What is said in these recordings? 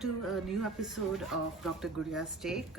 to a new episode of Dr. Guria's Take.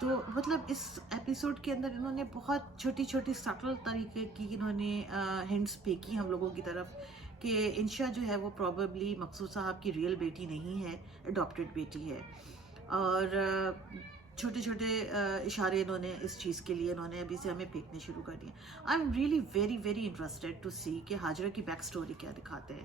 تو مطلب اس episode کے اندر انہوں نے بہت چھوٹی چھوٹی سٹل طریقے کی انہوں نے ہنٹس پھینکی ہم لوگوں کی طرف کہ انشا جو ہے وہ پروبیبلی مقصود صاحب کی ریئل بیٹی نہیں ہے, اڈاپٹیڈ بیٹی ہے. اور چھوٹے چھوٹے اشارے انہوں نے اس چیز کے لیے انہوں نے ابھی سے ہمیں پھینکنے شروع کر دیے. I am really very very interested to see کہ ہاجرہ کی بیک اسٹوری کیا دکھاتے ہیں,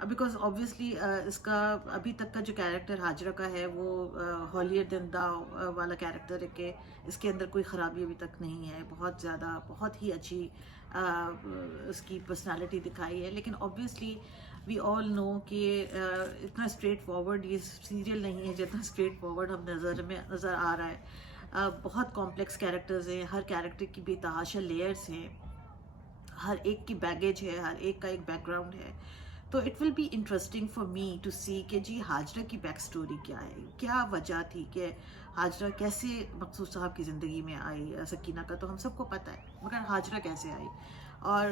بیکاز آبویسلی اس کا ابھی تک کا جو کیریکٹر ہاجرہ کا ہے وہ ہالیئر دین داؤ والا کیریکٹر ہے کہ اس کے اندر کوئی خرابی ابھی تک نہیں ہے, بہت زیادہ بہت ہی اچھی اس کی پرسنالٹی دکھائی ہے. لیکن آبویسلی وی آل نو کہ اتنا اسٹریٹ فارورڈ یہ سیریل نہیں ہے جتنا اسٹریٹ فارورڈ ہم نظر آ رہا ہے. بہت کمپلیکس کیریکٹرز ہیں, ہر کیریکٹر کی بے تحاشا لیئرس ہیں, ہر ایک کی بیگیج ہے, ہر ایک کا ایک بیک گراؤنڈ ہے. تو it will be interesting for me to see کہ جی ہاجرہ کی بیک اسٹوری کیا ہے, کیا وجہ تھی کہ ہاجرہ کیسے مقصود صاحب کی زندگی میں آئی. سکینہ کا تو ہم سب کو پتہ ہے, مگر ہاجرہ کیسے آئی اور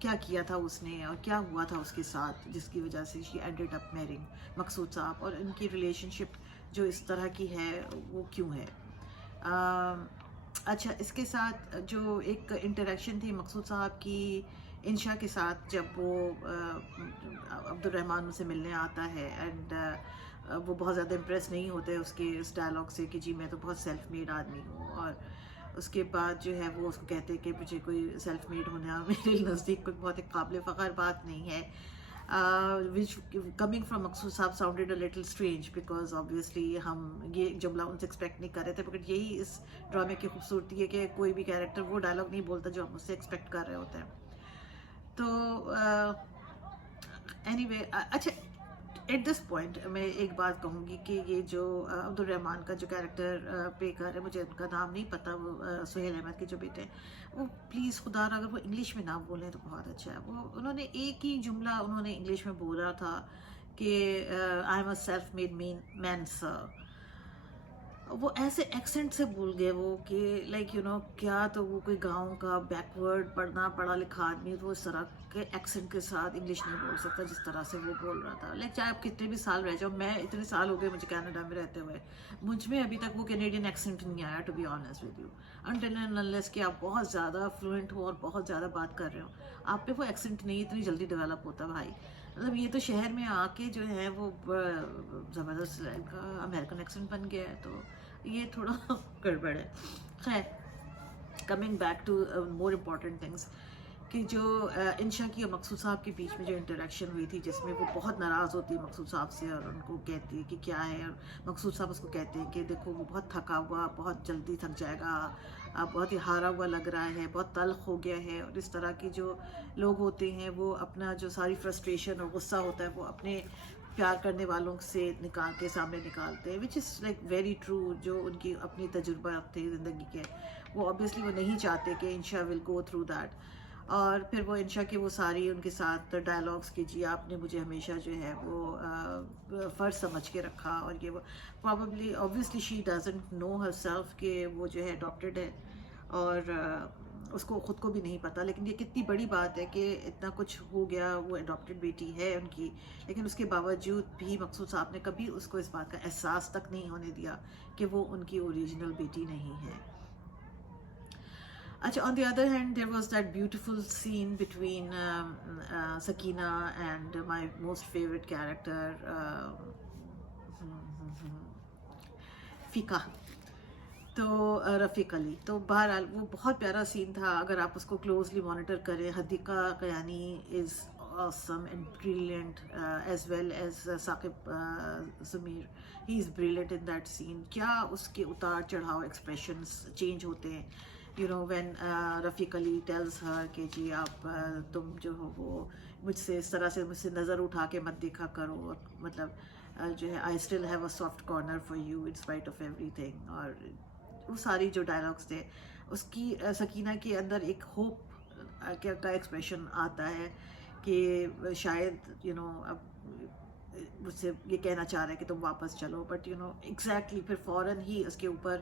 کیا کیا تھا اس نے اور کیا ہوا تھا اس کے ساتھ جس کی وجہ سے شی اینڈڈ اپ میرنگ مقصود صاحب, اور ان کی ریلیشن شپ جو اس طرح کی ہے وہ کیوں ہے. اچھا, اس کے ساتھ جو ایک انٹریکشن تھی مقصود صاحب کی انشا کے ساتھ جب وہ عبد الرحمن سے ملنے آتا ہے اینڈ وہ بہت زیادہ امپریس نہیں ہوتے اس کے اس ڈائلاگ سے کہ جی میں تو بہت سیلف میڈ آدمی ہوں, اور اس کے بعد جو ہے وہ اس کو کہتے ہیں کہ مجھے کوئی سیلف میڈ ہونا میرے نزدیک کوئی بہت ایک قابل فخر بات نہیں ہے, which coming from مقصود صاحب sounded a little strange because obviously ہم یہ جملہ ان سے ایکسپیکٹ نہیں کر رہے تھے, مگر یہی اس ڈرامے کی خوبصورتی ہے کہ کوئی بھی کیریکٹر وہ ڈائلاگ نہیں بولتا جو ہم اس سے ایکسپیکٹ کر رہے ہوتے ہیں. تو اینی وے, اچھا ایٹ دس پوائنٹ میں ایک بات کہوں گی کہ یہ جو عبد الرحمن کا جو کیریکٹر پلے کر رہے ہیں, مجھے ان کا نام نہیں پتہ, وہ سہیل احمد کے جو بیٹے ہیں, وہ پلیز خدا را اگر وہ انگلش میں نہ بولیں تو بہت اچھا ہے. وہ انہوں نے ایک ہی جملہ انہوں نے انگلش میں بولا تھا کہ I am a self made man sir. وہ ایسے ایکسنٹ سے بول گئے وہ کہ لائک یو نو کیا تو وہ کوئی گاؤں کا بیکورڈ پڑھا لکھا آدمی تو اس طرح کے ایکسنٹ کے ساتھ انگلش نہیں بول سکتا جس طرح سے وہ بول رہا تھا. لائک چاہے آپ کتنے بھی سال رہ جاؤ, میں اتنے سال ہو گئے مجھے کینیڈا میں رہتے ہوئے, مجھ میں ابھی تک وہ کینیڈین ایکسنٹ نہیں آیا to be honest with you, until and unless کہ آپ بہت زیادہ فلوئنٹ ہو اور بہت زیادہ بات کر رہے ہو, آپ پہ وہ ایکسنٹ نہیں اتنی جلدی ڈیولپ ہوتا بھائی. مطلب یہ تو شہر میں آ کے جو ہے وہ زبردست امریکن ایکسنٹ بن گیا ہے, تو یہ تھوڑا گڑبڑ ہے. خیر, coming back to more important things, کہ جو انشا کی اور مقصود صاحب کے بیچ میں جو انٹریکشن ہوئی تھی جس میں وہ بہت ناراض ہوتی ہے مقصود صاحب سے اور ان کو کہتی ہے کہ کیا ہے, اور مقصود صاحب اس کو کہتے ہیں کہ دیکھو وہ بہت تھکا ہوا, بہت جلدی تھک جائے گا, بہت ہی ہارا ہوا لگ رہا ہے, بہت تلخ ہو گیا ہے. اور اس طرح کی جو لوگ ہوتے ہیں وہ اپنا جو ساری فرسٹریشن اور غصہ ہوتا ہے وہ اپنے پیار کرنے والوں سے نکال کے سامنے نکالتے ہیں, وچ از لائک ویری ٹرو. جو ان کی اپنی تجربہ تھے زندگی کے, وہ آبویسلی وہ نہیں چاہتے کہ انشا ول گو تھرو دیٹ. اور پھر وہ انشا کی وہ ساری ان کے ساتھ ڈائلاگس کی جی آپ نے مجھے ہمیشہ جو ہے وہ فرض سمجھ کے رکھا, اور یہ وہ probably obviously she doesn't know herself کہ وہ جو ہے اڈاپٹیڈ ہے, اور اس کو خود کو بھی نہیں پتا. لیکن یہ کتنی بڑی بات ہے کہ اتنا کچھ ہو گیا, وہ اڈاپٹیڈ بیٹی ہے ان کی, لیکن اس کے باوجود بھی مقصود صاحب نے کبھی اس کو اس بات کا احساس تک نہیں ہونے دیا کہ وہ ان کی اوریجنل بیٹی نہیں ہے. اچھا, on the other hand there was that beautiful scene between Sakina and my most favorite character فیقہ, تو رفیق علی. تو بہرحال وہ بہت پیارا سین تھا اگر آپ اس کو کلوزلی مانیٹر کریں. حدیقہ قیانی از awesome and brilliant as well as Saqib ضمیر, he is brilliant in that scene. کیا اس کے اتار چڑھاؤ ایکسپریشنز چینج ہوتے ہیں, you know when Rafiq Ali tells her کہ جی آپ تم جو ہو وہ مجھ سے اس طرح سے مجھ سے نظر اٹھا کے مت دیکھا کرو, مطلب جو ہے I still have a soft corner for you in spite of every thing. اور وہ ساری جو ڈائلاگس تھے اس کی سکینہ کے اندر ایک ہوپ کا ایکسپریشن آتا ہے کہ شاید یو نو اب مجھ سے یہ کہنا چاہ رہا ہے کہ تم واپس چلو, بٹ یو نو ایگزیکٹلی پھر فوراً ہی اس کے اوپر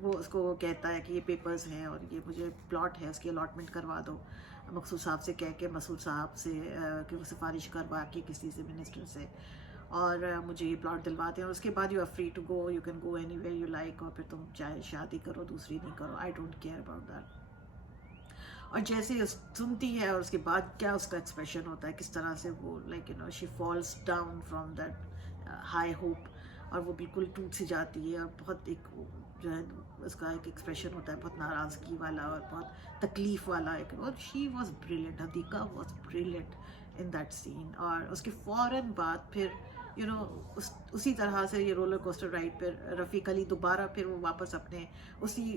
وہ اس کو کہتا ہے کہ یہ پیپرز ہیں اور یہ مجھے پلاٹ ہے اس کی الاٹمنٹ کروا دو, مقصود صاحب سے کہہ کے مسعود صاحب سے کہ وہ سفارش کروا کے کسی سے منسٹر سے. اور مجھے یہ پلاٹ دلواتے ہیں اور اس کے بعد you are free to go, you can go anywhere you like, اور پھر تم چاہے شادی کرو دوسری نہیں کرو, I don't care about that. اور جیسے سنتی ہے اور اس کے بعد کیا اس کا ایکسپریشن ہوتا ہے, کس طرح سے وہ like you know she falls down from that high hope, اور وہ بالکل ٹوٹ سی جاتی ہے, اور بہت ایک جو ہے اس کا ایک ایکسپریشن ہوتا ہے بہت ناراضگی والا اور بہت تکلیف والا ایک, اور she was brilliant, Hadiqa was brilliant in that scene. اور اس کے فوراً بعد پھر یو نو اسی طرح سے یہ رولر کوسٹر رائڈ پہ رفیق علی دوبارہ پھر وہ واپس اپنے اسی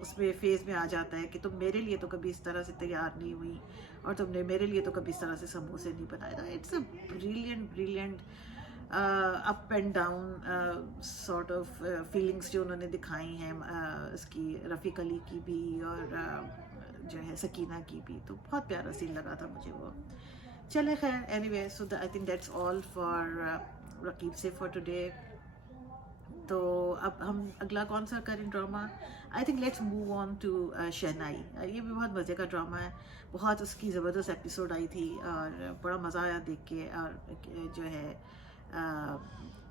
اس میں فیز میں آ جاتا ہے کہ تم میرے لیے تو کبھی اس طرح سے تیار نہیں ہوئی, اور تم نے میرے لیے تو کبھی اس طرح سے سموسے نہیں بنائے تھا. It's a brilliant up and down sort of feelings جو انہوں نے دکھائی ہیں اس کی رفیق علی کی بھی اور جو ہے سکینہ کی بھی, تو بہت پیارا سین لگا تھا مجھے وہ. چلے خیر, anyway, so I think that's all for Raqeeb Se for today. تو اب ہم اگلا کون سا کریں drama? I think let's move on to Shehnai. یہ بھی بہت مزے کا ڈرامہ ہے, بہت اس کی زبردست ایپیسوڈ آئی تھی اور بڑا مزہ آیا دیکھ کے. اور جو ہے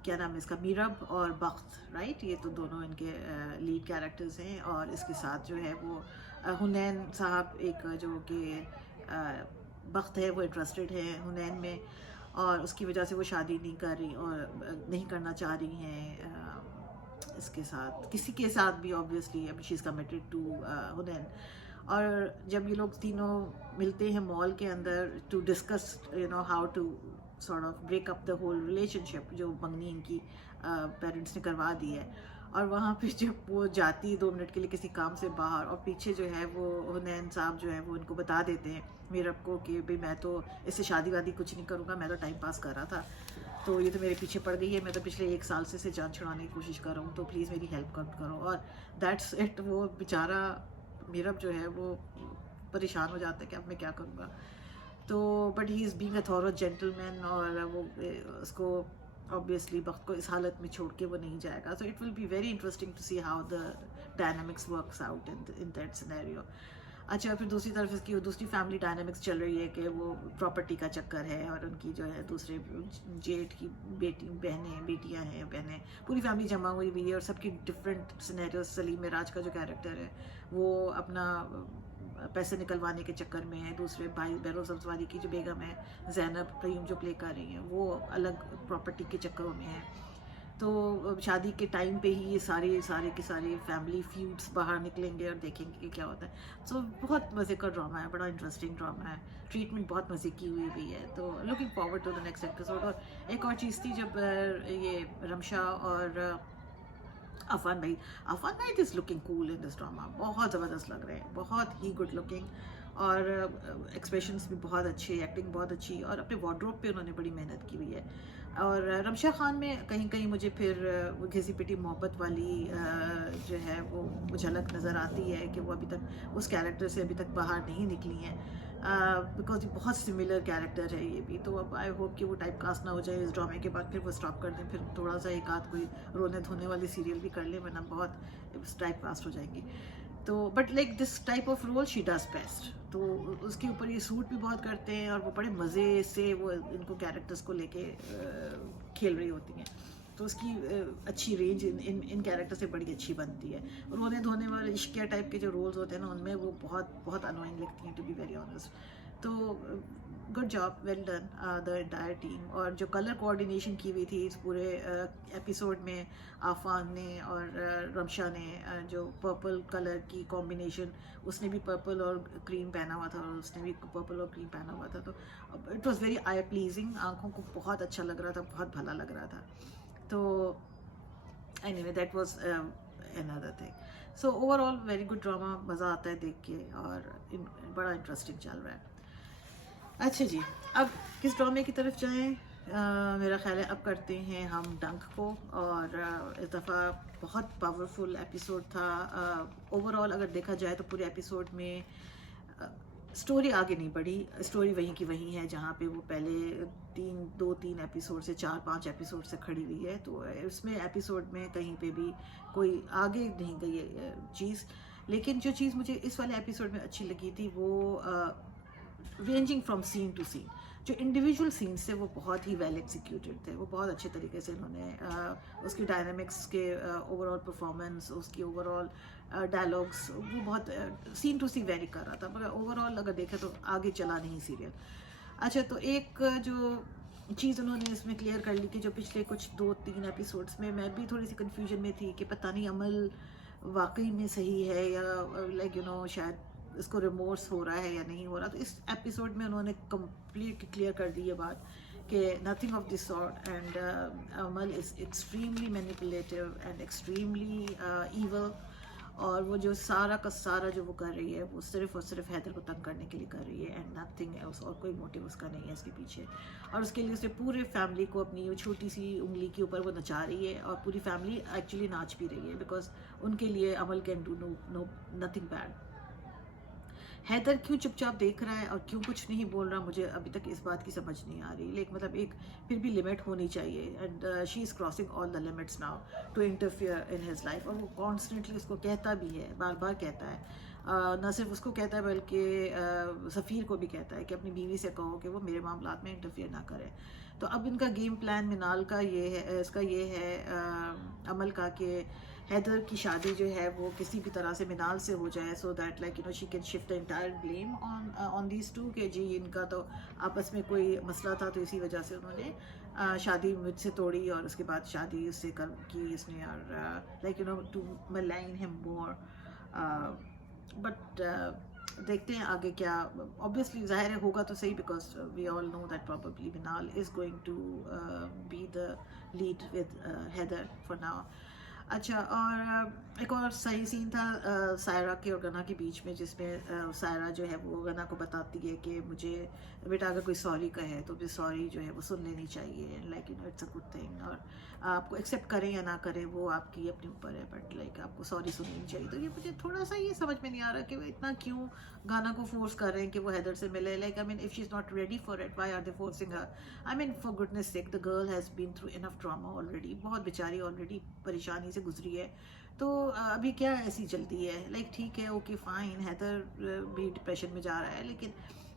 کیا نام ہے اس کا, میرب اور بخت, رائٹ, یہ تو دونوں ان کے لیڈ کیریکٹرز ہیں. اور اس کے ساتھ جو ہے وہ حنین صاحب, ایک جو کہ بخت ہے وہ انٹرسٹڈ ہے حنین میں, اور اس کی وجہ سے وہ شادی نہیں کر رہی اور نہیں کرنا چاہ رہی ہیں اس کے ساتھ, کسی کے ساتھ بھی آبویسلی, اب شی از کمیٹڈ ٹو حنین. اور جب یہ لوگ تینوں ملتے ہیں مال کے اندر to discuss you know how to sort of break up the whole relationship جو منگنی ان کی پیرنٹس نے کروا دی ہے, اور وہاں پہ جب وہ جاتی 2 منٹ کے لیے کسی کام سے باہر, اور پیچھے جو ہے وہ حنین صاحب جو ہے وہ ان کو بتا دیتے ہیں میرب کو کہ بھئی میں تو اس سے شادی وادی کچھ نہیں کروں گا, میں تو ٹائم پاس کر رہا تھا, تو یہ تو میرے پیچھے پڑ گئی ہے, میں تو پچھلے 1 سال سے جان چھڑانے کی کوشش کر رہا ہوں, تو پلیز میری ہیلپ کرو. اور دیٹس اٹ, وہ بیچارہ میرب جو ہے وہ پریشان ہو جاتا ہے کہ اب میں کیا کروں گا. تو but he is being a thorough gentleman, اور وہ اس کو obviously وقت کو اس حالت میں چھوڑ کے وہ نہیں جائے گا. So it will be very interesting to see how the dynamics works out in that scenario. اچھا, پھر دوسری طرف اس کی دوسری فیملی ڈائنامکس چل رہی ہے کہ وہ پراپرٹی کا چکر ہے, اور ان کی جو ہے دوسرے جیٹھ کی بیٹیاں ہیں, بہنیں, پوری فیملی جمع ہوئی ہے, اور سب کی ڈفرینٹ سینیریوز. سلیم معراج کا جو کیریکٹر ہے وہ اپنا پیسے نکلوانے کے چکر میں ہے, دوسرے بھائی بہروز سبزواری کی جو بیگم ہے زینب قیوم جو پلے کر رہی ہیں وہ الگ پراپرٹی کے چکروں میں ہیں. تو شادی کے ٹائم پہ ہی یہ سارے کے سارے فیملی فیوڈس باہر نکلیں گے اور دیکھیں گے کہ کیا ہوتا ہے. سو بہت مزے کا ڈرامہ ہے, بڑا انٹرسٹنگ ڈرامہ ہے, ٹریٹمنٹ بہت مزے کی ہوئی ہے. تو looking forward to the next episode. اور ایک اور چیز تھی, جب یہ رمشا اور عفان بھائی از لکنگ کول ان دس ڈرامہ, بہت زبردست لگ رہے ہیں, بہت ہی گڈ لکنگ, اور ایکسپریشنس بھی بہت اچھے, ایکٹنگ بہت اچھی, اور اپنے وارڈروب پہ انہوں نے بڑی محنت کی ہوئی ہے. اور رمشا خان میں کہیں مجھے پھر وہ گھسی پٹی محبت والی جو ہے وہ جھلک نظر آتی ہے کہ وہ ابھی تک اس کیریکٹر سے ابھی تک باہر نہیں نکلی ہیں, بیکاز یہ بہت سملر کیریکٹر ہے یہ بھی. تو اب آئی ہوپ کہ وہ ٹائپ کاسٹ نہ ہو جائے اس ڈرامے کے بعد, پھر وہ اسٹاپ کر دیں, پھر تھوڑا سا ایک آدھ کوئی رونے دھونے والی سیریل بھی کر لیں, ورنہ بہت ٹائپ کاسٹ ہو جائیں گی. تو but like this type of role she does best. تو اس کے اوپر یہ سوٹ بھی بہت کرتے ہیں, اور وہ بڑے مزے سے وہ ان کو کیریکٹرس کو لے کے کھیل رہی ہوتی ہیں. تو اس کی اچھی رینج ان کیریکٹر سے بڑی اچھی بنتی ہے. رونے دھونے والے عشقیہ ٹائپ کے جو رولز ہوتے ہیں نا, ان میں وہ بہت انوائنگ لگتی ہیں, ٹو بی ویری آنیسٹ. تو good job, well done the entire team. اور جو کلر کوآرڈینیشن کی ہوئی تھی اس پورے ایپیسوڈ میں, عفان نے اور رمشا نے جو پرپل کلر کی کمبینیشن, اس نے بھی پرپل اور کریم پہنا ہوا تھا, اور اس نے بھی پرپل اور کریم پہنا ہوا تھا, تو it was very I pleasing, آنکھوں کو بہت اچھا لگ رہا تھا, بہت بھلا لگ رہا تھا. تو any way that was another thing. So over all very good drama, مزہ آتا ہے دیکھ کے, اور بڑا انٹرسٹنگ چل رہا ہے. اچھا جی, اب کس ڈرامے کی طرف جائیں؟ میرا خیال ہے اب کرتے ہیں ہم ڈنک کو. اور اس دفعہ بہت پاورفل ایپیسوڈ تھا. اوور آل اگر دیکھا جائے تو پورے ایپیسوڈ میں سٹوری آگے نہیں بڑھی, سٹوری وہیں کی وہیں ہے جہاں پہ وہ پہلے 2-3 ایپیسوڈ سے 4-5 ایپیسوڈ سے کھڑی ہوئی ہے. تو اس میں ایپیسوڈ میں کہیں پہ بھی کوئی آگے نہیں گئی ہے چیز. لیکن جو چیز مجھے اس والے ایپیسوڈ میں اچھی لگی تھی وہ رینجنگ فرام سین ٹو سین, جو انڈیویجول سینس تھے وہ بہت ہی ویل ایگزیکیوٹیڈ تھے, وہ بہت اچھے طریقے سے انہوں نے اس کی ڈائنامکس کے اوور آل پرفارمنس, اس کی اوور آل ڈائلاگس, وہ بہت سین ٹو سی ویری کر رہا تھا, مگر اوور آل اگر دیکھیں تو آگے چلا نہیں سیریل. اچھا, تو ایک جو چیز انہوں نے اس میں کلیئر کر لی کہ جو پچھلے کچھ 2-3 ایپیسوڈس میں بھی تھوڑی سی کنفیوژن میں تھی کہ پتہ نہیں عمل واقعی میں صحیح ہے یا لائک شاید اس کو ریمورس ہو رہا ہے یا نہیں ہو رہا, تو اس ایپیسوڈ میں انہوں نے کمپلیٹ کلیئر کر دی یہ بات کہ nothing of this sort, and Amal is extremely manipulative and extremely evil, اور وہ جو سارا کا سارا جو وہ کر رہی ہے وہ صرف اور صرف حیدر کو تنگ کرنے کے لیے کر رہی ہے, اینڈ نتھنگ ایلس, اور کوئی موٹیو اس کا نہیں ہے اس کے پیچھے. اور اس کے لیے اسے پورے فیملی کو اپنی چھوٹی سی انگلی کے اوپر وہ نچا رہی ہے, اور پوری فیملی ایکچولی ناچ بھی رہی ہے بیکاز ان کے لیے Amal can do nothing bad. Haider کیوں چپ چاپ دیکھ رہا ہے اور کیوں کچھ نہیں بول رہا, مجھے ابھی تک اس بات کی سمجھ نہیں آ رہی, لیکن مطلب ایک پھر بھی لمٹ ہونی چاہیے, and she is crossing all the limits now to interfere in his life. اور وہ کانسٹنٹلی اس کو کہتا بھی ہے, بار بار کہتا ہے, نہ صرف اس کو کہتا ہے بلکہ سفیر کو بھی کہتا ہے کہ اپنی بیوی سے کہو کہ وہ میرے معاملات میں انٹرفیئر نہ کرے. تو اب ان کا گیم پلان منال کا یہ ہے, اس کا یہ ہے عمل کا, کہ حیدر کی شادی جو ہے وہ کسی بھی طرح سے منال سے ہو جائے, so that like she can shift the entire blame on these two, کہ جی ان کا تو آپس میں کوئی مسئلہ تھا تو اسی وجہ سے انہوں نے شادی مجھ سے توڑی, اور اس کے بعد شادی اس سے کی اس نے, اور لائک ٹو ملائن ہم مور. بٹ دیکھتے ہیں آگے کیا, obviously ظاہر ہے ہوگا تو صحیح, because we all know that probably Manal is going to be the lead with Haider for now. اچھا, اور ایک اور صحیح سین تھا سائرہ کے اور گنا کے بیچ میں, جس میں سائرہ جو ہے وہ گنا کو بتاتی ہے کہ مجھے بیٹا اگر کوئی سوری کہے تو بھی سوری جو ہے وہ سن لینی چاہیے, like it's a good thing, اور آپ کو ایکسیپٹ کریں یا نہ کریں وہ آپ کی اپنے اوپر ہے, بٹ لائک آپ کو سوری سن لینی چاہیے. تو یہ مجھے تھوڑا سا یہ سمجھ میں نہیں آ رہا کہ وہ اتنا کیوں گانا کو فورس کر رہے ہیں کہ وہ حیدر سے ملے, like I mean if she is not ready for it, why are they forcing her. I mean for goodness sake, the girl has been through enough drama already, بہت بیچاری آلریڈی پریشانی سے گزری ہے, تو ابھی کیا ایسی جلدی ہے, لائک ٹھیک ہے اوکے فائن, حیدر بھی ڈپریشن میں جا رہا ہے, لیکن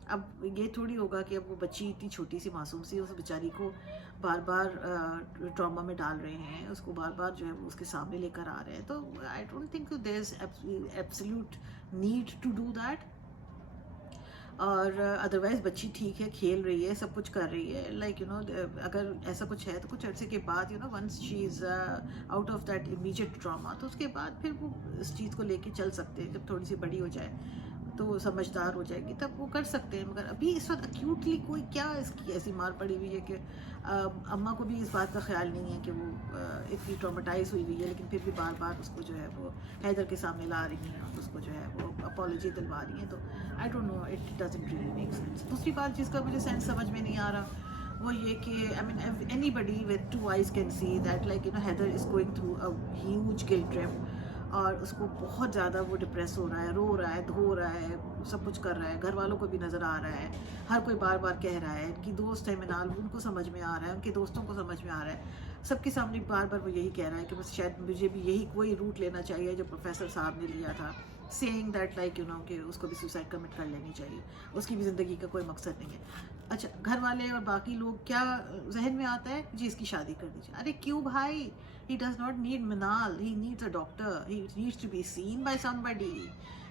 اب یہ تھوڑی ہوگا کہ اب وہ بچی اتنی چھوٹی سی معصوم سی اس بیچاری کو بار بار ٹراما میں ڈال رہے ہیں, اس کو بار بار جو ہے وہ اس کے سامنے لے کر آ رہے ہیں, تو I don't think there is absolute need to do that. اور ادروائز بچی ٹھیک ہے, کھیل رہی ہے, سب کچھ کر رہی ہے, لائک اگر ایسا کچھ ہے تو کچھ عرصے کے بعد once she is out of that immediate drama, تو اس کے بعد پھر وہ اس چیز کو لے کے چل سکتے ہیں, جب تھوڑی سی بڑی ہو جائے تو سمجھدار ہو جائے گی تب وہ کر سکتے ہیں. مگر ابھی اس وقت اکیوٹلی کوئی کیا اس کی ایسی مار پڑی ہوئی ہے کہ اماں کو بھی اس بات کا خیال نہیں ہے کہ وہ اتنی ٹرامیٹائز ہوئی ہوئی ہے, لیکن پھر بھی بار بار اس کو جو ہے وہ حیدر کے سامنے لا رہی ہیں اور اس کو جو ہے وہ اپالوجی دلوا رہی ہیں. تو I don't know, it doesn't really make sense. دوسری بات جس کا مجھے سینس سمجھ میں نہیں آ رہا وہ یہ کہ I mean anybody with 2 eyes can see that like Haider is going through a huge guilt trip, اور اس کو بہت زیادہ وہ ڈپریس ہو رہا ہے, رو رہا ہے, دھو رہا ہے, سب کچھ کر رہا ہے, گھر والوں کو بھی نظر آ رہا ہے, ہر کوئی بار بار کہہ رہا ہے, ان کی دوست ہے منال, ان کو سمجھ میں آ رہا ہے, ان کے دوستوں کو سمجھ میں آ رہا ہے, سب کے سامنے بار بار وہ یہی کہہ رہا ہے کہ بس شاید مجھے بھی یہی کوئی روٹ لینا چاہیے جو پروفیسر صاحب نے لیا تھا, سیئنگ دیٹ لائک کہ اس کو بھی سوسائڈ کمٹ کر لینی چاہیے, اس کی بھی زندگی کا کوئی مقصد نہیں ہے. اچھا, گھر والے اور باقی لوگ کیا ذہن میں آتا ہے, جی اس کی شادی کر دیجیے. ارے کیوں بھائی, he does not need Monal, he needs a doctor, he needs to be seen by somebody.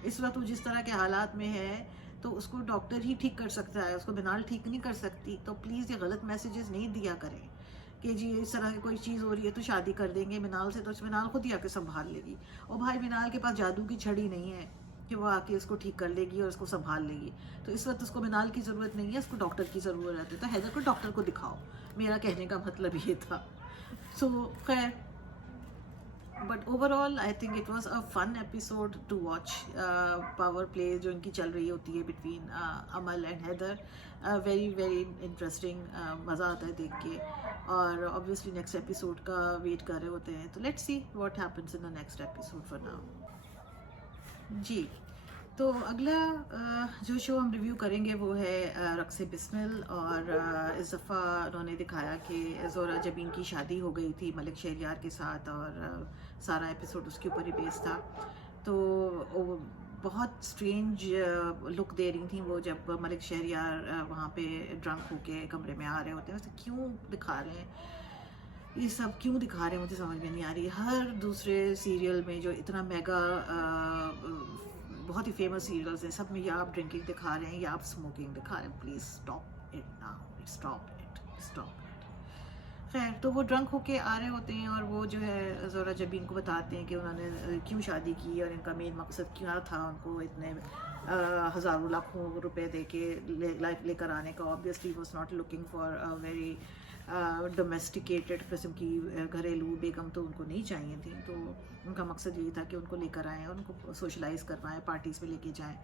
اس وقت وہ جس طرح کے حالات میں ہے تو اس کو ڈاکٹر ہی ٹھیک کر سکتا ہے, اس کو منال ٹھیک نہیں کر سکتی. تو پلیز یہ غلط میسیجز نہیں دیا کریں کہ جی اس طرح کی کوئی چیز ہو رہی ہے تو شادی کر دیں گے منال سے, تو منال خود ہی آ کے سنبھال لے گی. اور بھائی منال کے پاس جادو کی چھڑی نہیں ہے کہ وہ آ کے اس کو ٹھیک کر لے گی اور اس کو سنبھال لے گی. تو اس وقت اس کو منال کی ضرورت نہیں ہے, اس کو ڈاکٹر کی ضرورت ہے. تو حیدر کو ڈاکٹر کو دکھاؤ, میرا کہنے کا مطلب یہ تھا. سو خیر, but overall I think it was a fun episode to watch. Power play جو ان کی چل رہی ہوتی ہے between Amal and Haider, very very interesting, مزہ آتا ہے دیکھ کے. اور obviously نیکسٹ ایپیسوڈ کا ویٹ کر رہے ہوتے ہیں, تو let's see what happens in the next episode for now. جی, تو اگلا جو شو ہم ریویو کریں گے وہ ہے رقص بسمل. اور اس دفعہ انہوں نے دکھایا کہ زورا جبین کی شادی ہو گئی تھی ملک شہریار کے ساتھ, اور سارا ایپیسوڈ اس کے اوپر ہی بیس تھا. تو بہت اسٹرینج لک دے رہی تھیں وہ جب ملک شہریار وہاں پہ ڈرنک ہو کے کمرے میں آ رہے ہوتے ہیں. ویسے کیوں دکھا رہے ہیں یہ سب, کیوں دکھا رہے ہیں مجھے سمجھ میں نہیں آ رہی. ہر دوسرے سیریل میں جو اتنا میگا بہت ہی فیمس سیریلز ہیں سب میں یا آپ ڈرنکنگ دکھا رہے ہیں یا آپ اسموکنگ دکھا رہے ہیں. Please stop it now, stop it. خیر, تو وہ ڈرنک ہو کے آ رہے ہوتے ہیں اور وہ جو ہے زہرہ جبین کو بتاتے ہیں کہ انہوں نے کیوں شادی کی اور ان کا مین مقصد کیا تھا ان کو اتنے ہزاروں لاکھوں روپے دے کے لے کر آنے کا. Obviously was not looking for very domesticated قسم کی گھریلو بیگم تو ان کو نہیں چاہیے تھیں. تو ان کا مقصد یہی تھا کہ ان کو لے کر آئیں اور ان کو سوشلائز کروائیں, پارٹیز میں لے کے جائیں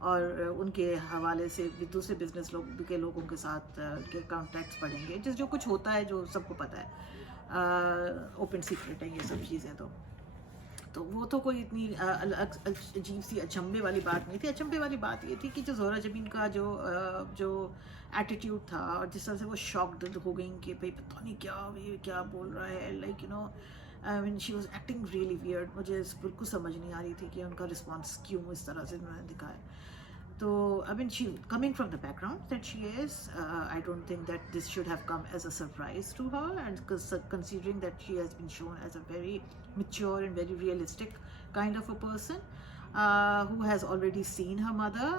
اور ان کے حوالے سے دوسرے بزنس لوگ کے لوگوں کے ساتھ کے کانٹیکٹس بڑھیں گے. جو کچھ ہوتا ہے جو سب کو پتہ ہے, اوپن سیکرٹ ہے یہ سب چیزیں. تو وہ تو کوئی اتنی عجیب سی اچنبھے والی بات نہیں تھی. اچنبھے والی بات یہ تھی کہ جو زہرہ جبین کا جو ایٹیٹیوڈ تھا اور جس طرح سے وہ شاکڈ ہو گئیں کہ بھائی پتہ نہیں کیا یہ کیا بول رہا ہے, like I mean she was acting really weird. مجھے بالکل سمجھ نہیں آ رہی تھی کہ ان کا رسپانس کیوں اس طرح سے انہوں نے دکھایا. تو I mean, she coming from the background that she is, I don't think that this should have come as a surprise to her, and considering that she has been shown as a very mature and very realistic kind of a person, who has already seen her mother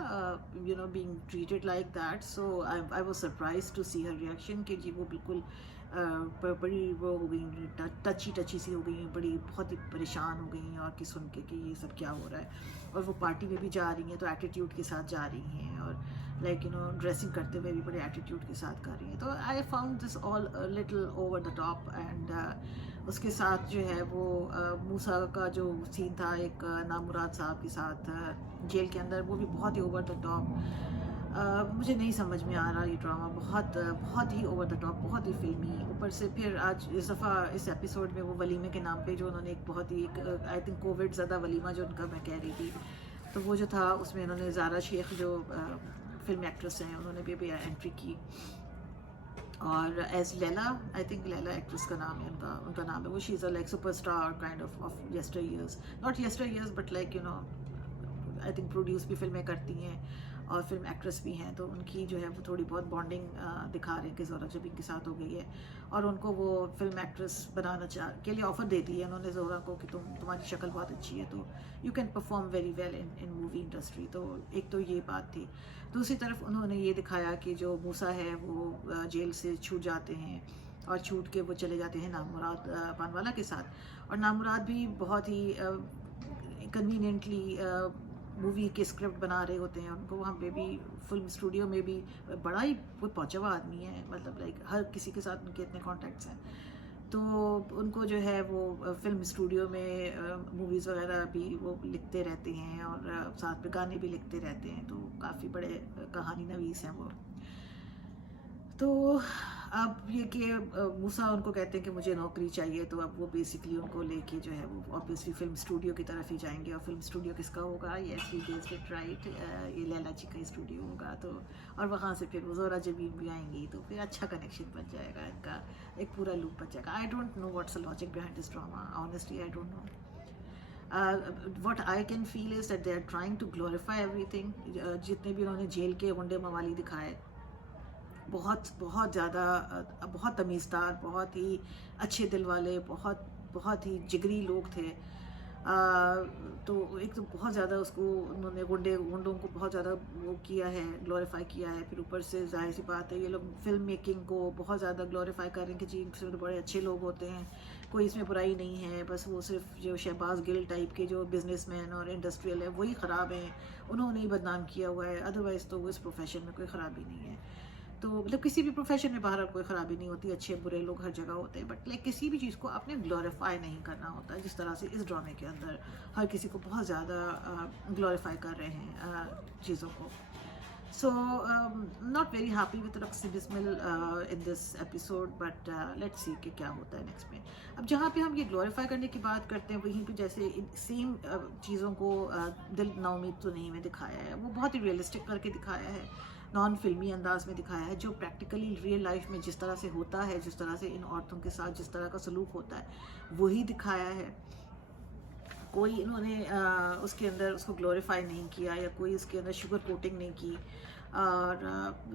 being treated like that. So I was surprised to see her reaction کہ جی وہ بالکل بڑی وہ ہو گئی, touchy سی ہو گئی, بڑی بہت ہی پریشان ہو گئی اور کہ سن کے کہ یہ سب کیا ہو رہا ہے. اور وہ پارٹی میں بھی جا رہی ہیں تو ایٹیٹیوڈ کے ساتھ جا رہی ہیں اور لائک ڈریسنگ کرتے ہوئے بھی بڑے ایٹیٹیوڈ کے ساتھ کر رہی ہیں. تو I found this all little over the top. And اس کے ساتھ جو ہے وہ موسیٰ کا جو سین تھا ایک نامراد صاحب کے ساتھ جیل کے اندر, وہ بھی بہت ہی اوور دا ٹاپ. مجھے نہیں سمجھ میں آ رہا یہ ڈرامہ, بہت ہی اوور دا ٹاپ, بہت ہی فلمی. اوپر سے پھر آج اس دفعہ اس ایپیسوڈ میں وہ ولیمے کے نام پہ جو انہوں نے ایک بہت ہی آئی تھنک کووڈ زدہ ولیمہ جو ان کا میں کہہ رہی تھی, تو وہ جو تھا اس میں انہوں نے زارا شیخ جو فلم ایکٹریس ہیں انہوں نے بھی انٹری کی, اور as Laila, I think Laila actress کا نام ہے, ان کا نام ہے وہ. She is like superstar kind of yesteryears, not yesteryears but like I think produce بھی فلمیں کرتی ہیں اور فلم ایکٹریس بھی ہیں. تو ان کی جو ہے وہ تھوڑی بہت بانڈنگ دکھا رہے ہیں کہ زہرہ جبین کے ساتھ ہو گئی ہے, اور ان کو وہ فلم ایکٹریس بنانا کے لیے آفر دے دی ہے انہوں نے زہرہ کو کہ تمہاری شکل بہت اچھی ہے تو you can perform very well in movie industry. تو ایک تو یہ بات تھی. دوسری طرف انہوں نے یہ دکھایا کہ جو موسیٰ ہے وہ جیل سے چھوٹ جاتے ہیں اور چھوٹ کے وہ چلے جاتے ہیں نامراد پانوالا کے ساتھ, اور نامراد بھی بہت ہی کنوینئنٹلی مووی کے اسکرپٹ بنا رہے ہوتے ہیں. ان کو وہاں پہ بھی فلم اسٹوڈیو میں بھی بڑا ہی کوئی پہنچا ہوا آدمی ہے, مطلب لائک ہر کسی کے ساتھ ان کے اتنے کانٹیکٹس ہیں. تو ان کو جو ہے وہ فلم اسٹوڈیو میں موویز وغیرہ بھی وہ لکھتے رہتے ہیں اور ساتھ میں گانے بھی لکھتے رہتے ہیں. تو کافی بڑے کہانی نویس ہیں وہ. تو اب یہ کہ موسیٰ ان کو کہتے ہیں کہ مجھے نوکری چاہیے, تو اب وہ بیسکلی ان کو لے کے جو ہے وہ آبویسلی فلم اسٹوڈیو کی طرف ہی جائیں گے. اور فلم اسٹوڈیو کس کا ہوگا؟ یس, یو گیسڈ اٹ رائٹ, یہ لیلا جی کا اسٹوڈیو ہوگا. تو اور وہاں سے پھر وہ زہرہ جبین بھی آئیں گی, تو پھر اچھا کنیکشن بن جائے گا ان کا, ایک پورا لوپ بن جائے گا. I don't know what's the logic behind this drama, honestly I don't know. What I can feel is that they are trying to glorify everything. جتنے بھی انہوں نے جیل کے غنڈے موالی دکھائے, بہت زیادہ, بہت تمیزدار, بہت ہی اچھے دل والے, بہت ہی جگری لوگ تھے. تو ایک تو بہت زیادہ اس کو انہوں نے غنڈوں کو بہت زیادہ وہ کیا ہے, گلوریفائی کیا ہے. پھر اوپر سے ظاہر سی بات ہے یہ لوگ فلم میکنگ کو بہت زیادہ گلوریفائی کر رہے ہیں کہ جی اس میں بڑے اچھے لوگ ہوتے ہیں, کوئی اس میں برائی نہیں ہے, بس وہ صرف جو شہباز گل ٹائپ کے جو بزنس مین اور انڈسٹریل ہے وہی خراب ہیں, انہوں نے ہی بدنام کیا ہوا ہے, ادروائز تو وہ اس پروفیشن میں کوئی خرابی نہیں ہے. تو مطلب کسی بھی پروفیشن میں باہر کوئی خرابی نہیں ہوتی, اچھے برے لوگ ہر جگہ ہوتے ہیں, بٹ لائک کسی بھی چیز کو آپ نے گلوریفائی نہیں کرنا ہوتا, جس طرح سے اس ڈرامے کے اندر ہر کسی کو بہت زیادہ گلوریفائی کر رہے ہیں چیزوں کو. So not very happy with Raqs Bismil in this episode, but let's see کہ کیا ہوتا ہے نیکسٹ میں. اب جہاں پہ ہم یہ گلوریفائی کرنے کی بات کرتے ہیں وہیں پہ جیسے سیم چیزوں کو دل نا امید تو نہیں میں دکھایا ہے, وہ بہت ہی ریئلسٹک کر کے دکھایا ہے, نان فلمی انداز میں دکھایا ہے, جو پریکٹیکلی ریئل لائف میں جس طرح سے ہوتا ہے, جس طرح سے ان عورتوں کے ساتھ جس طرح کا سلوک ہوتا ہے وہی دکھایا ہے. کوئی انہوں نے اس کے اندر اس کو گلوریفائی نہیں کیا یا کوئی اس کے اندر شوگر کوٹنگ نہیں کی. اور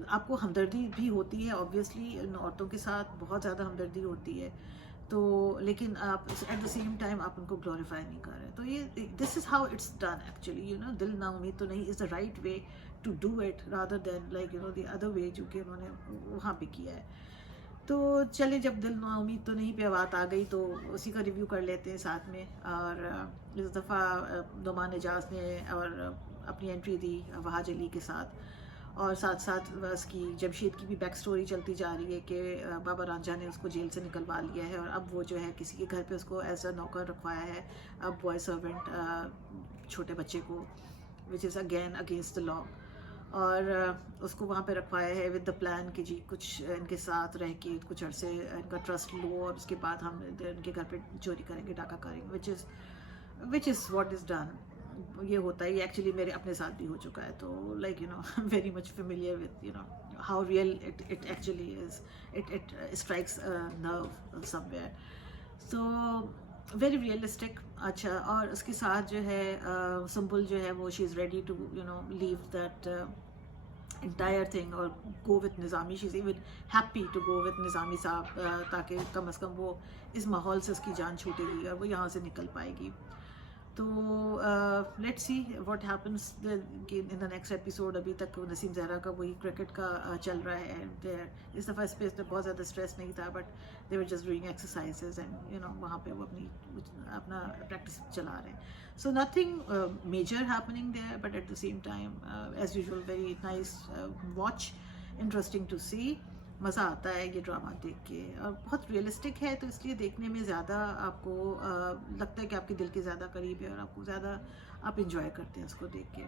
آپ کو ہمدردی بھی ہوتی ہے آبویسلی ان عورتوں کے ساتھ, بہت زیادہ ہمدردی ہوتی ہے, تو لیکن آپ ایٹ دا سیم ٹائم آپ ان کو گلوریفائی نہیں کر رہے. تو یہ this is how it's done actually, you know, دل نا امید تو نہیں is the right way to do it rather than like you know the other way جو کہ انہوں نے وہاں پہ کیا ہے. تو چلے, جب دل نا امید تو نہیں پہ بات آ گئی تو اسی کا ریویو کر لیتے ہیں ساتھ میں. اور اس دفعہ نعمان اعجاز نے اور اپنی انٹری دی وہاج علی کے ساتھ, اور ساتھ ساتھ اس کی جمشید کی بھی بیک سٹوری چلتی جا رہی ہے کہ بابا رانجھا نے اس کو جیل سے نکلوا لیا ہے اور اب وہ جو ہے کسی کے گھر پہ اس کو ایز اے نوکر رکھوایا ہے, اب بوائے سرونٹ چھوٹے بچے کو, وچ از اگین اگینسٹ دا لا, اور اس کو وہاں پہ رکھوایا ہے ود دا پلان کہ جی کچھ ان کے ساتھ رہ کے کچھ عرصے ان کا ٹرسٹ لو اور اس کے بعد ہم ان کے گھر پہ چوری کریں گے, ڈاکہ کریں گے, وچ از واٹ از ڈن. یہ ہوتا ہے, یہ ایکچولی میرے اپنے ساتھ بھی ہو چکا ہے. تو like you know very much familiar with you know how real it actually is, it strikes nerve somewhere. So very realistic. اچھا, اور اس کے ساتھ جو ہے سنبل جو ہے وہ she is ready to you know leave that entire thing اور go with Nizami. She is even happy to go with Nizami صاحب, تاکہ کم از کم وہ اس ماحول سے اس کی جان چھوٹے گی اور وہ یہاں سے نکل پائے گی. تو let's see what happens in the next episode. ابھی تک نسیم زہرا کا وہی کرکٹ کا چل رہا ہے. اس دفعہ اس پہ بہت زیادہ اسٹریس نہیں تھا, but they were just doing exercises and you know وہاں پہ وہ اپنا پریکٹس چلا رہے ہیں. So nothing major happening there, but at the same time as usual very nice watch, interesting to see. مزہ آتا ہے یہ ڈرامہ دیکھ کے, اور بہت ریئلسٹک ہے تو اس لیے دیکھنے میں زیادہ آپ کو لگتا ہے کہ آپ کے دل کے زیادہ قریب ہے, اور آپ کو زیادہ آپ انجوائے کرتے ہیں اس کو دیکھ کے.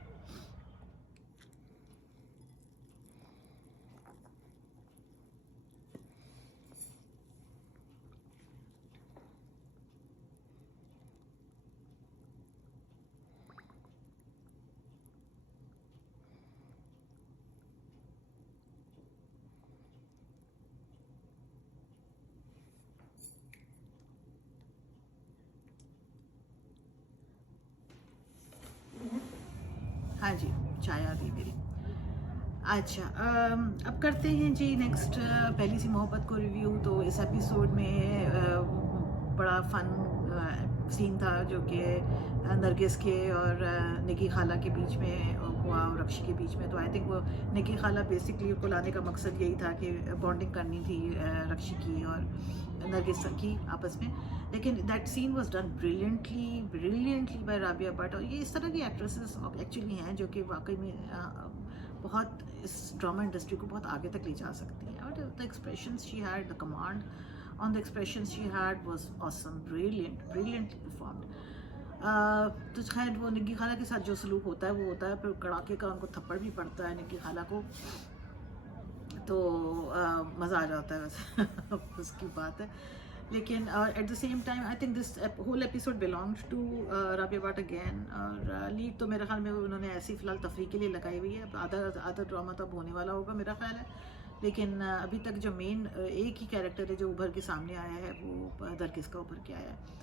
ہاں جی, چائے آ گئی میری. اچھا, اب کرتے ہیں جی نیکسٹ پہلی سی محبت کو ریویو. تو اس ایپیسوڈ میں بڑا فن سین تھا جو کہ نرگس کے اور نکی خالہ کے بیچ میں ہوا اور رکشی کے بیچ میں. تو آئی تھنک وہ نکی خالہ بیسکلی کو لانے کا مقصد یہی تھا کہ بانڈنگ کرنی تھی رکشی کی اور نرگس کی آپس میں. لیکن that scene was done brilliantly by Rabia Butt. اور یہ اس طرح کی ایکٹریسز ایکچولی ہیں جو کہ واقعی میں بہت اس ڈرامہ انڈسٹری کو بہت آگے تک لے جا سکتی ہیں. اور the expressions she had, the command on the expressions she had was awesome, brilliantly performed. تو خیر وہ نکی خالہ کے ساتھ جو سلوک ہوتا ہے وہ ہوتا ہے, پھر کڑاکے کا ان کو تھپڑ بھی پڑتا ہے نکی خالہ کو, تو مزہ آ جاتا ہے ویسے اس کی بات ہے. لیکن at the same time I think this whole episode belongs to Rabia Butt again. اور لیڈ تو میرے خیال میں انہوں نے ایسی فی الحال تفریح کے لیے لگائی ہوئی ہے. آدھا ڈرامہ تو اب ہونے والا ہوگا میرا خیال ہے, لیکن ابھی تک جو مین ایک ہی کیریکٹر ہے جو ابھر کے سامنے آیا ہے وہ نرگس کا ابھر کے آیا ہے.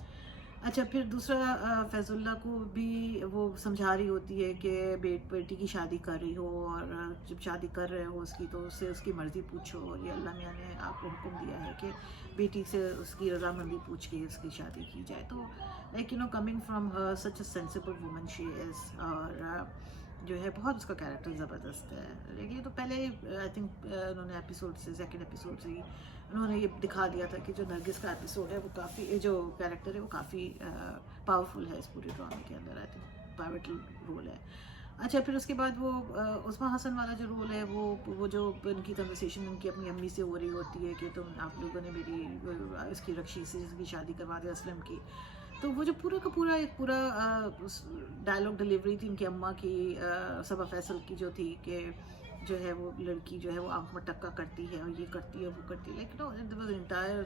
اچھا, پھر دوسرا فیض اللہ کو بھی وہ سمجھا رہی ہوتی ہے کہ بیٹی کی شادی کر رہی ہو, اور جب شادی کر رہے ہو اس کی تو اس سے اس کی مرضی پوچھو, اور یہ اللہ میاں نے آپ کو حکم دیا ہے کہ بیٹی سے اس کی رضامندی پوچھ کے اس کی شادی کی جائے. تو like you know coming from her such a sensible woman she is, اور جو ہے بہت اس کا کیریکٹر زبردست ہے. لیکن یہ تو پہلے آئی تھنک انہوں نے ایپیسوڈ سے سیکنڈ ایپیسوڈ سے ہی انہوں نے یہ دکھا دیا تھا کہ جو نرگس کا ایپیسوڈ ہے وہ کافی, جو کیریکٹر ہے وہ کافی پاورفل ہے اس پورے ڈرامے کے اندر. آئی تھنک پائیوٹل رول ہے. اچھا, پھر اس کے بعد وہ عثمان حسن والا جو رول ہے وہ جو ان کی کنورسیشن ان کی اپنی امی سے ہو رہی ہوتی ہے کہ تم آپ لوگوں نے میری اس کی رکشی سے اس کی شادی کروا دیا اسلم کی. تو وہ جو پورا کا پورا ایک پورا ڈائلاگ ڈلیوری تھی ان کی اماں کی, صبا فیصل کی جو تھی کہ جو ہے وہ لڑکی جو ہے وہ آنکھ میں ٹکا کرتی ہے اور یہ کرتی ہے وہ کرتی ہے. Like no there was entire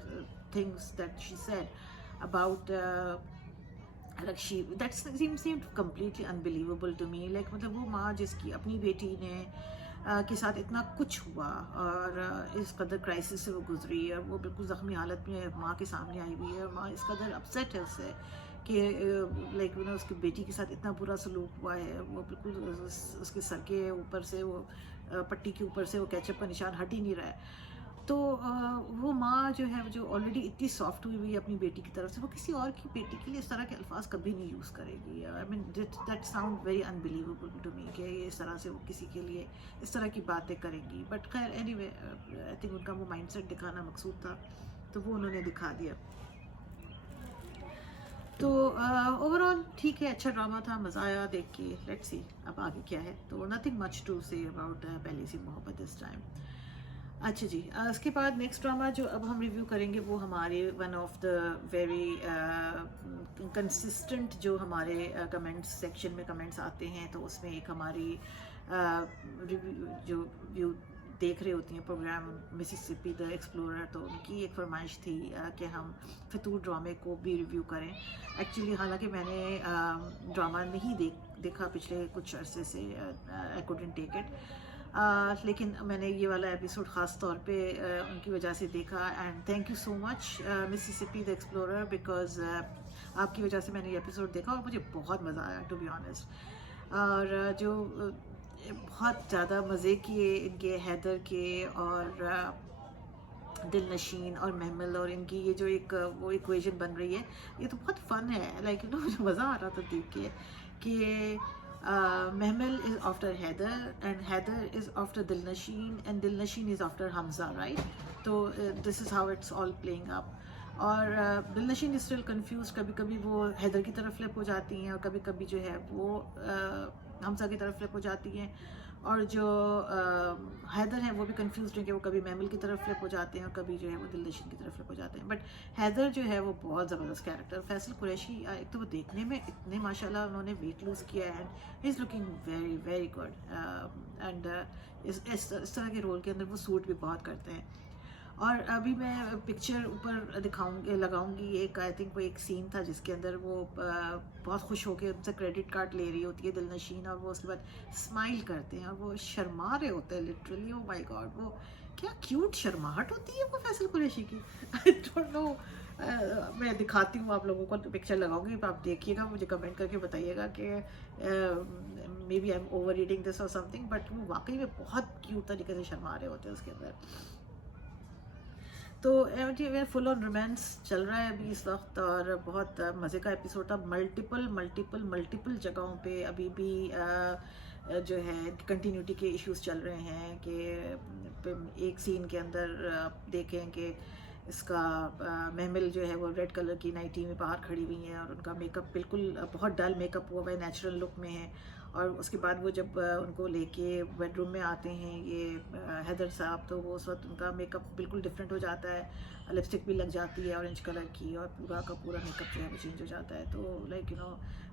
things that she said about Rukshi that seemed completely unbelievable to me. Like مطلب وہ ماں جس کی اپنی بیٹی نے کے ساتھ اتنا کچھ ہوا اور اس قدر کرائسس سے وہ گزری, اور وہ بالکل زخمی حالت میں ماں کے سامنے آئی ہوئی ہے, اور ماں اس قدر اپسیٹ ہے اس سے کہ لائک اس کی بیٹی کے ساتھ اتنا برا سلوک ہوا ہے. وہ بالکل اس کے سر کے اوپر سے وہ پٹی کے اوپر سے وہ کیچپ کا نشان ہٹ ہی نہیں رہا ہے. تو وہ ماں جو ہے جو آلریڈی اتنی سافٹ ہوئی ہوئی ہے اپنی بیٹی کی طرف سے, وہ کسی اور کی بیٹی کے لیے اس طرح کے الفاظ کبھی نہیں یوز کرے گی. I mean that sound very unbelievable to me کہ یہ اس طرح سے وہ کسی کے لیے اس طرح کی باتیں کرے گی. بٹ خیر any way I think in کا وہ مائنڈ سیٹ دکھانا مقصود تھا, تو وہ انہوں نے دکھا دیا. تو اوور آل ٹھیک ہے, اچھا ڈرامہ تھا, مزہ آیا دیکھ کے. لیٹس سی اب آگے کیا ہے. تو نتھنگ مچ ٹو سے اباؤٹ پہلی سی محبت اس ٹائم. اچھا جی, اس کے بعد نیکسٹ ڈرامہ جو اب ہم ریویو کریں گے وہ ہمارے one of the very consistent جو ہمارے کمنٹس سیکشن میں کمنٹس آتے ہیں, تو اس میں ایک ہماری جو ویو دیکھ رہے ہوتی ہیں پروگرام مسیسپی دا ایکسپلورر, تو ان کی ایک فرمائش تھی کہ ہم فطور ڈرامے کو بھی ریویو کریں. ایکچولی حالانکہ میں نے ڈرامہ نہیں دیکھا پچھلے کچھ عرصے سے, آئی کوڈنٹ ٹیک اٹ, لیکن میں نے یہ والا ایپیسوڈ خاص طور پہ ان کی وجہ سے دیکھا. And thank you so much Mississippi the explorer, because آپ کی وجہ سے میں نے یہ ایپیسوڈ دیکھا اور مجھے بہت مزہ آیا ٹو بی آنیسٹ. اور جو بہت زیادہ مزے کیے ان کے حیدر کے اور دل نشین اور محمل, اور ان کی یہ جو ایک وہ ایکویژن بن رہی ہے, یہ تو بہت فن ہے. لائک مجھے مزہ آ رہا تھا دیکھ کے کہ محمل is after Heather and Heather is after Dilnashin and Dilnashin is after Hamza, right? So this is how it's all playing up. اور دلنشین is still confused, کبھی کبھی وہ حیدر کی طرف فلپ ہو جاتی ہیں اور کبھی کبھی جو ہے وہ حمزہ کی طرف فلپ ہو جاتی ہیں, اور جو حیدر ہیں وہ بھی کنفیوزڈ ہیں کہ وہ کبھی محمل کی طرف فلپ ہو جاتے ہیں اور کبھی جو ہے وہ دلنشین کی طرف فلپ ہو جاتے ہیں. بٹ حیدر جو ہے وہ بہت زبردست کیریکٹر. فیصل قریشی ایک تو وہ دیکھنے میں اتنے ماشاء اللہ انہوں نے ویٹ لوز کیا ہے, and is looking very very good, and اس طرح کے رول کے اندر وہ سوٹ بھی بہت کرتے ہیں. اور ابھی میں پکچر اوپر لگاؤں گی ایک, آئی تھنک وہ ایک سین تھا جس کے اندر وہ بہت خوش ہو کے ان سے کریڈٹ کارڈ لے رہی ہوتی ہے دلنشین, اور وہ اس کے بعد اسمائل کرتے ہیں اور وہ شرما رہے ہوتے ہیں لٹرلی. او مائی گاڈ, وہ کیا کیوٹ شرماہٹ ہوتی ہے وہ فیصل قریشی کی. آئی ڈونٹ نو, میں دکھاتی ہوں آپ لوگوں کو, پکچر لگاؤں گی, آپ دیکھیے گا, مجھے کمنٹ کر کے بتائیے گا کہ maybe I am over reading this or سم تھنگ, بٹ وہ واقعی میں بہت کیوٹ طریقے سے شرما رہے ہوتے ہیں اس کے اندر. تو فل آن رومانس چل رہا ہے ابھی اس وقت, اور بہت مزے کا ایپیسوڈ تھا. ملٹیپل جگہوں پہ ابھی بھی جو ہے کنٹینیوٹی کے ایشوز چل رہے ہیں, کہ ایک سین کے اندر آپ دیکھیں کہ اس کا محمل جو ہے وہ ریڈ کلر کی نائٹی میں باہر کھڑی ہوئی ہیں, اور ان کا میک اپ بالکل بہت ڈل میک اپ ہوا ہوا ہے, نیچرل لک میں ہے. اور اس کے بعد وہ جب ان کو لے کے بیڈ روم میں آتے ہیں یہ حیدر صاحب, تو وہ اس وقت ان کا میک اپ بالکل ڈفرینٹ ہو جاتا ہے, لپسٹک بھی لگ جاتی ہے اورنج کلر کی, اور پورا کا پورا میک اپ جو ہے وہ چینج ہو جاتا ہے. تو لائک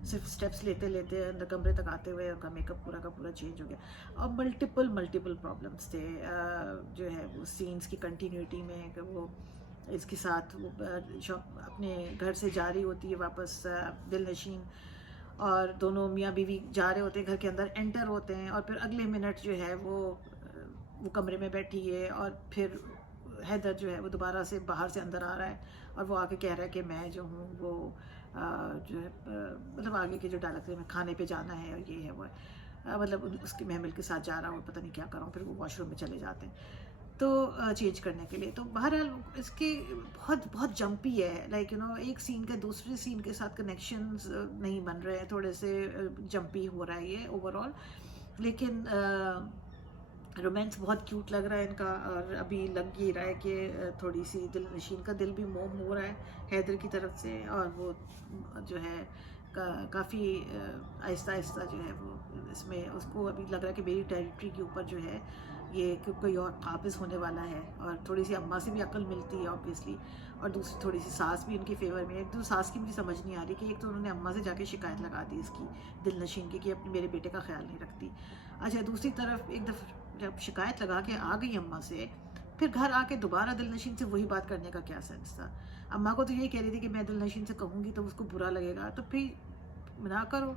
صرف اسٹیپس لیتے لیتے اندر کمرے تک آتے ہوئے ان کا میک اپ پورا کا پورا چینج ہو گیا. اور ملٹیپل پرابلمس تھے جو ہے وہ سینس کی کنٹینیوٹی میں, کہ وہ اس کے ساتھ وہ اپنے گھر سے جا رہی ہوتی ہے واپس دلنشین, اور دونوں میاں بیوی جا رہے ہوتے ہیں گھر کے اندر, انٹر ہوتے ہیں, اور پھر اگلے منٹ جو ہے وہ کمرے میں بیٹھی ہے, اور پھر حیدر جو ہے وہ دوبارہ سے باہر سے اندر آ رہا ہے, اور وہ آ کے کہہ رہا ہے کہ میں جو ہوں وہ جو ہے مطلب آگے کے جو ڈائلاگ میں کھانے پہ جانا ہے, اور یہ ہے وہ مطلب اس کے محمل کے ساتھ جا رہا ہوں, پتہ نہیں کیا کروں. پھر وہ واش روم میں چلے جاتے ہیں تو چینج کرنے کے لیے. تو بہرحال اس کے بہت جمپی ہے, لائک ایک سین کا دوسرے سین کے ساتھ کنیکشنز نہیں بن رہے ہیں, تھوڑے سے جمپی ہو رہا ہے یہ اوور آل. لیکن رومانس بہت کیوٹ لگ رہا ہے ان کا, اور ابھی لگ یہ رہا ہے کہ تھوڑی سی دلنشین کا دل بھی موم ہو رہا ہے حیدر کی طرف سے, اور وہ جو ہے کافی آہستہ آہستہ جو ہے وہ اس میں اس کو ابھی لگ رہا ہے کہ میری ٹیریٹری کے اوپر جو ہے یہ کوئی اور قابض ہونے والا ہے. اور تھوڑی سی اماں سے بھی عقل ملتی ہے آبویسلی, اور دوسری تھوڑی سی ساس بھی ان کے فیور میں ہے. ایک تو ساس کی مجھے سمجھ نہیں آ رہی کہ ایک تو انہوں نے اماں سے جا کے شکایت لگا دی اس کی دلنشین کی کہ اپنے میرے بیٹے کا خیال نہیں رکھتی. اچھا دوسری طرف ایک دفعہ جب شکایت لگا کے آ گئی اماں سے, پھر گھر آ کے دوبارہ دلنشین سے وہی بات کرنے کا کیا سینس تھا. اماں کو تو یہی کہہ رہی تھی کہ میں دلنشین سے کہوں گی تو اس کو برا لگے گا, تو پھر نہ کرو.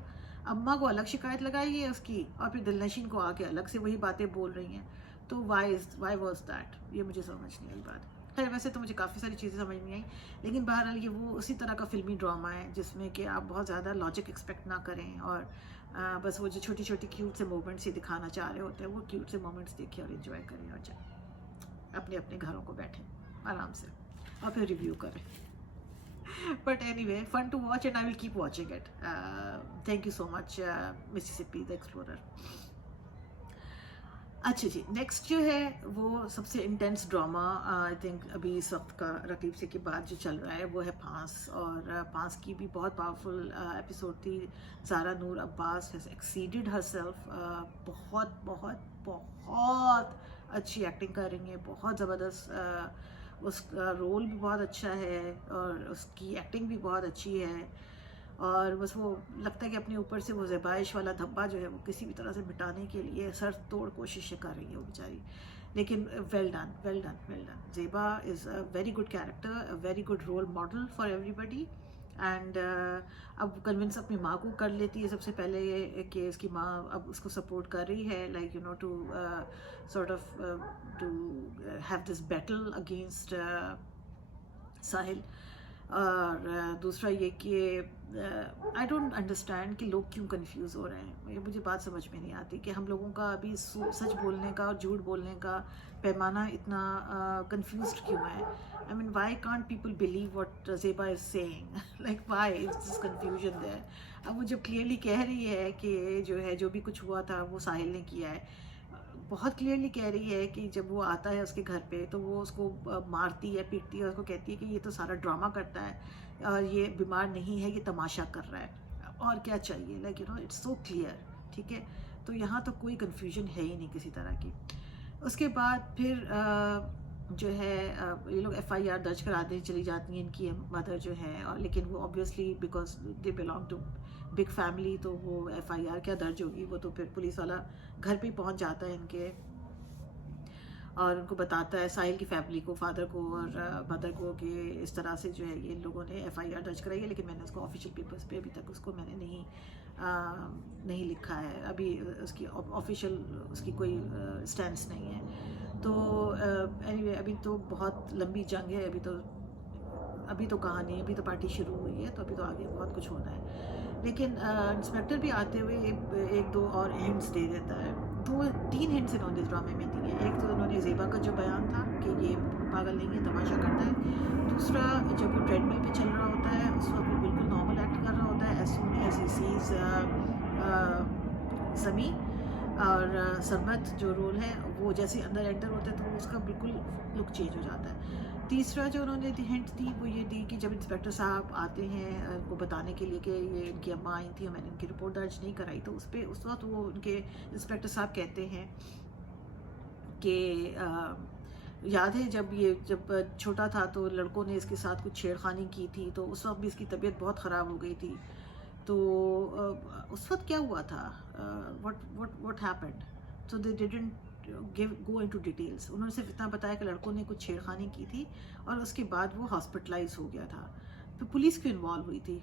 اماں کو الگ شکایت لگائی ہے اس کی, اور پھر دلنشین کو آ کے الگ سے وہی باتیں بول رہی ہیں. تو وائی واز دیٹ, یہ مجھے سمجھ نہیں آئی بات. خیر ویسے تو مجھے کافی ساری چیزیں سمجھ نہیں آئیں، لیکن بہرحال یہ وہ اسی طرح کا فلمی ڈرامہ ہے جس میں کہ آپ بہت زیادہ لاجک ایکسپیکٹ نہ کریں، اور بس وہ جو چھوٹی چھوٹی کیوٹ سے مومنٹس ہی دکھانا چاہ رہے ہوتے ہیں، وہ کیوٹ سے مومنٹس دیکھیں اور انجوائے کریں اور جائیں اپنے اپنے گھروں کو بیٹھیں آرام سے اور پھر ریویو کریں. But anyway, fun to watch and I will keep watching it. Thank you so much, Mississippi the Explorer. اچھا جی، نیکسٹ جو ہے وہ سب سے انٹینس ڈرامہ آئی تھنک ابھی اس وقت کا رقیب سے کے بعد جو چل رہا ہے وہ ہے پھانس، اور پھانس کی بھی بہت پاورفل ایپیسوڈ تھی. زارا نور عباس ہیز ایکسیڈڈ ہر سیلف، بہت بہت بہت اچھی ایکٹنگ کر رہی ہیں، بہت زبردست، اس کا رول بھی بہت اچھا ہے اور اس کی ایکٹنگ بھی بہت اچھی ہے، اور بس وہ لگتا ہے کہ اپنے اوپر سے وہ زیبائش والا دھبا جو ہے وہ کسی بھی طرح سے مٹانے کے لیے سر توڑ کوششیں کر رہی ہے وہ بیچاری. لیکن well done well done well done. Zeba is a very good character, a very good role model for everybody. And اب کنونس اپنی ماں کو کر لیتی ہے سب سے پہلے یہ کہ اس کی ماں اب اس کو سپورٹ کر رہی ہے، like you know to sort of to have this battle against Sahil. اور دوسرا یہ کہ آئی ڈونٹ انڈرسٹینڈ کہ لوگ کیوں کنفیوز ہو رہے ہیں. یہ مجھے بات سمجھ میں نہیں آتی کہ ہم لوگوں کا ابھی سچ بولنے کا اور جھوٹ بولنے کا پیمانہ اتنا کنفیوزڈ کیوں ہے. I mean, why can't people believe what Zeba is saying? Like, why is this confusion there? اب وہ جب کلیئرلی کہہ رہی ہے کہ جو ہے جو بھی کچھ ہوا تھا وہ ساحل نے کیا ہے، بہت کلیئرلی کہہ رہی ہے کہ جب وہ آتا ہے اس کے گھر پہ تو وہ اس کو مارتی ہے، پیٹتی ہے، اور اس کو کہتی ہے کہ یہ تو سارا ڈرامہ کرتا ہے اور یہ بیمار نہیں ہے، یہ تماشا کر رہا ہے، اور کیا چاہیے، like you know it's so clear. ٹھیک ہے، تو یہاں تو کوئی کنفیوژن ہے ہی نہیں کسی طرح کی. اس کے بعد پھر جو ہے یہ لوگ ایف آئی آر درج کراتے چلی جاتی ہیں ان کی مدر جو ہے، اور لیکن وہ obviously because they belong to big family تو وہ ایف آئی آر کیا درج ہوگی، وہ تو پھر پولیس والا گھر پہ پہنچ جاتا ہے ان کے اور ان کو بتاتا ہے ساحل کی فیملی کو، فادر کو اور مدر کو، کہ اس طرح سے جو ہے یہ لوگوں نے ایف آئی آر درج کرائی ہے، لیکن میں نے اس کو آفیشیل پیپرز پہ ابھی تک اس کو میں نے نہیں لکھا ہے، ابھی اس کی آفیشیل اس کی کوئی اسٹینس نہیں ہے. تو اینی وے ابھی تو بہت لمبی جنگ ہے، ابھی تو کہانی، ابھی تو پارٹی شروع ہوئی ہے، تو ابھی تو آگے بہت کچھ ہونا ہے. لیکن انسپیکٹر بھی آتے ہوئے ایک دو اور ہنٹس دے دیتا ہے، 2-3 ہنٹس انہوں نے اس ڈرامے میں دی ہیں. ایک تو انہوں نے زیبا کا جو بیان تھا کہ یہ پاگل نہیں ہے، تماشا کرتا ہے. دوسرا جب وہ ٹریڈ مل پہ چل رہا ہوتا ہے اس وقت وہ بالکل نارمل ایکٹ کر رہا ہوتا ہے، as soon as he says Sami اور سرمت جو رول ہے وہ جیسے اندر انٹر ہوتا ہے تو اس کا بالکل لک چینج ہو جاتا ہے. تیسرا جو انہوں نے ہنٹ دی وہ یہ دی کہ جب انسپیکٹر صاحب آتے ہیں ان کو بتانے کے لیے کہ یہ ان کی اماں آئی تھیں اور میں نے ان کی رپورٹ درج نہیں کرائی، تو اس وقت وہ ان کے انسپیکٹر صاحب کہتے ہیں کہ یاد ہے جب چھوٹا تھا تو لڑکوں نے اس کے ساتھ کچھ چھیڑخانی کی تھی، تو اس وقت بھی اس کی طبیعت بہت خراب ہو گئی تھی. تو اس وقت کیا ہوا تھا، what happened? So they didn't go into details. انہوں نے صرف اتنا بتایا کہ لڑکوں نے کچھ چھیڑخانی کی تھی اور اس کے بعد وہ ہاسپٹلائز ہو گیا تھا. تو پولیس کیوں انوالو ہوئی تھی؟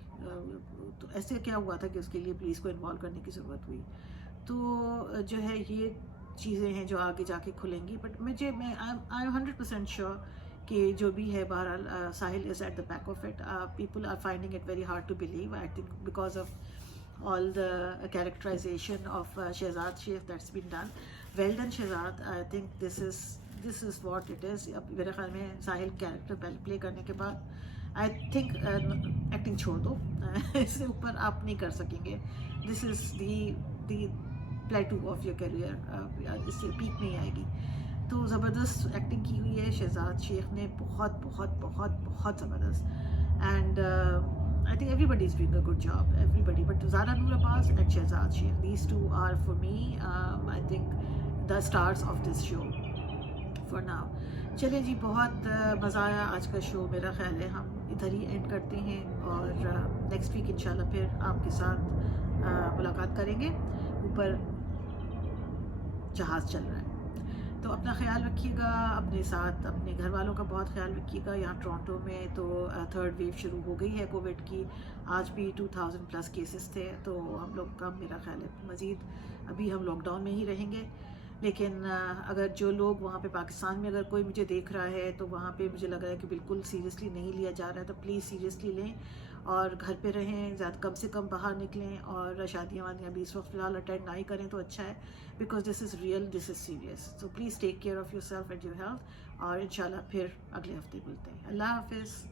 تو ایسے کیا ہوا تھا کہ اس کے لیے پولیس کو انوالو کرنے کی ضرورت ہوئی؟ تو جو ہے یہ چیزیں ہیں جو آگے جا کے کھلیں گی. بٹ آئی ایم 100% شیور کہ جو بھی ہے بہرحال Sahil is at the back of it. People are finding it very hard to believe, I think because of all the characterization of Shehzad Sheikh that's been done. Well done Shehzad. I think this is what it is. اب میرے خیال میں ساحل character پلے کرنے کے بعد I think acting چھوڑ دو، اس سے اوپر آپ نہیں کر سکیں گے. This is the plateau of your career. اس سے پیک نہیں آئے گی. تو زبردست ایکٹنگ کی ہوئی ہے شہزاد شیخ نے، بہت بہت بہت بہت زبردست. And I think everybody is doing a good job, everybody. But Zara Noor Abbas and Shehzad Sheikh, these two are for me, I think, the stars of this show for now. چلیں جی، بہت مزہ آیا آج کا شو. میرا خیال ہے ہم ادھر ہی اینڈ کرتے ہیں اور نیکسٹ ویک انشاءاللہ پھر آپ کے ساتھ ملاقات کریں گے. اوپر جہاز چل رہا ہے تو اپنا خیال رکھیے گا، اپنے ساتھ اپنے گھر والوں کا بہت خیال رکھیے گا. یہاں ٹورانٹو میں تو 3rd ویو شروع ہو گئی ہے کووڈ کی. آج بھی 2000+ کیسز تھے، تو ہم لوگ کا میرا خیال ہے مزید ابھی ہم لاک ڈاؤن میں ہی رہیں گے. لیکن اگر جو لوگ وہاں پہ پاکستان میں اگر کوئی مجھے دیکھ رہا ہے تو وہاں پہ مجھے لگ رہا ہے کہ بالکل سیریسلی نہیں لیا جا رہا ہے، تو پلیز سیریسلی لیں اور گھر پہ رہیں، زیادہ کم سے کم باہر نکلیں، اور شادیاں وادیاں بھی اس وقت فی الحال اٹینڈ نہ ہی کریں تو اچھا ہے، because this is real, this is serious. So please take care of your self and your health, اور انشاءاللہ پھر اگلے ہفتے ملتے ہیں. اللہ حافظ.